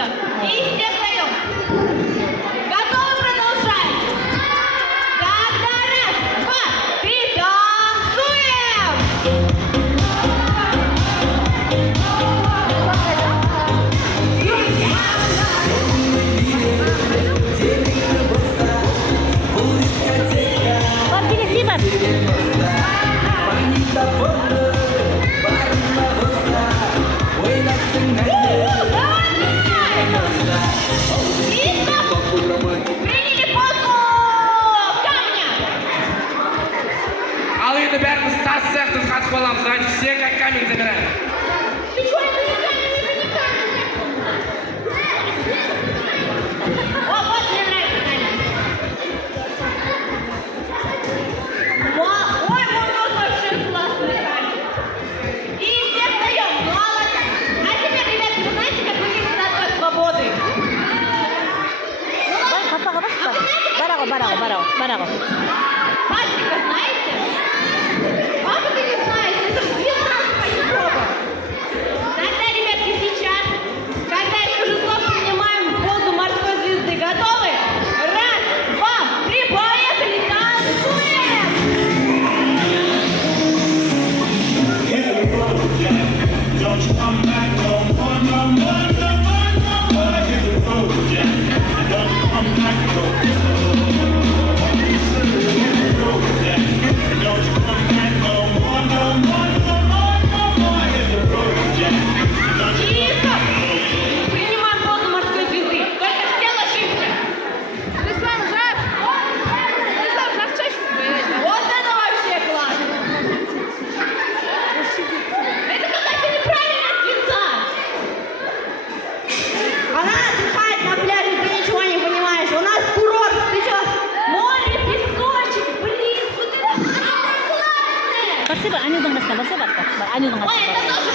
команда. И все встаем. Готовы продолжать? Тогда раз, два, три, танцуем! Приняли позу камня. Ал енді бәріміз тас сияқты қатып аламыз. Значит, все как камень забираем. Ты что, это не камень, это не камень. О, вот, мне нравится камень. Ой, вот вообще классный камень. И все встаем. Молодцы. А теперь, ребятки, вы знаете, как выглядит статуя свободы? Бараго. Патрика знаете? Как это не знаете? Это же звезда Европы. Тогда, ребятки, сейчас, когда я скажу стоп, принимаем позу морской звезды. Готовы? Раз, два, три, поехали, танцуем! Don't you come back no more, no more, no more, no more. Hit the road, Jack. Don't you come back no more. Hit the road, Jack. Don't you come back no more, no more, no more, no more. Hit the road, Jack. Тихо! Принимаем позу морской звезды. Только все ложимся. Вот это вообще классно! Это какая-то неправильная звезда! Она отдыхает на пляже, ты ничего не понимаешь. У нас курорт, ты что? Море, песочек, блин, вот это классное! Спасибо, Аню Донбасса, спасибо. Аню Ой, это тоже